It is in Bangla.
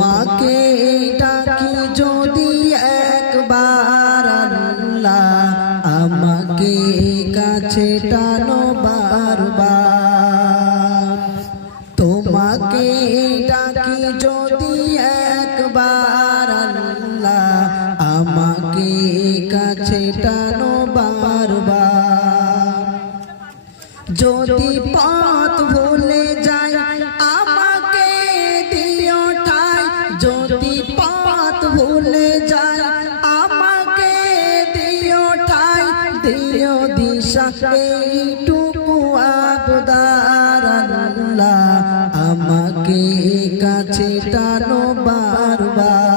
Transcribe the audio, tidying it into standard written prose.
তোমাকে ডাকি যদি একবার আল্লাহ আমাকে কাছে টানো বারবার তোমাকে ডাকি যদি একবার আল্লাহ আমাকে কাছে টানো বারবার যদি পথ ভুলে যাই আমাকে দিও ঠাই যদি পথ ভুলে যাই আমাকে দিও ঠাই দিও দিশা এইটুকু আবদার আল্লাহ আমাকে কাছে টানো বারবার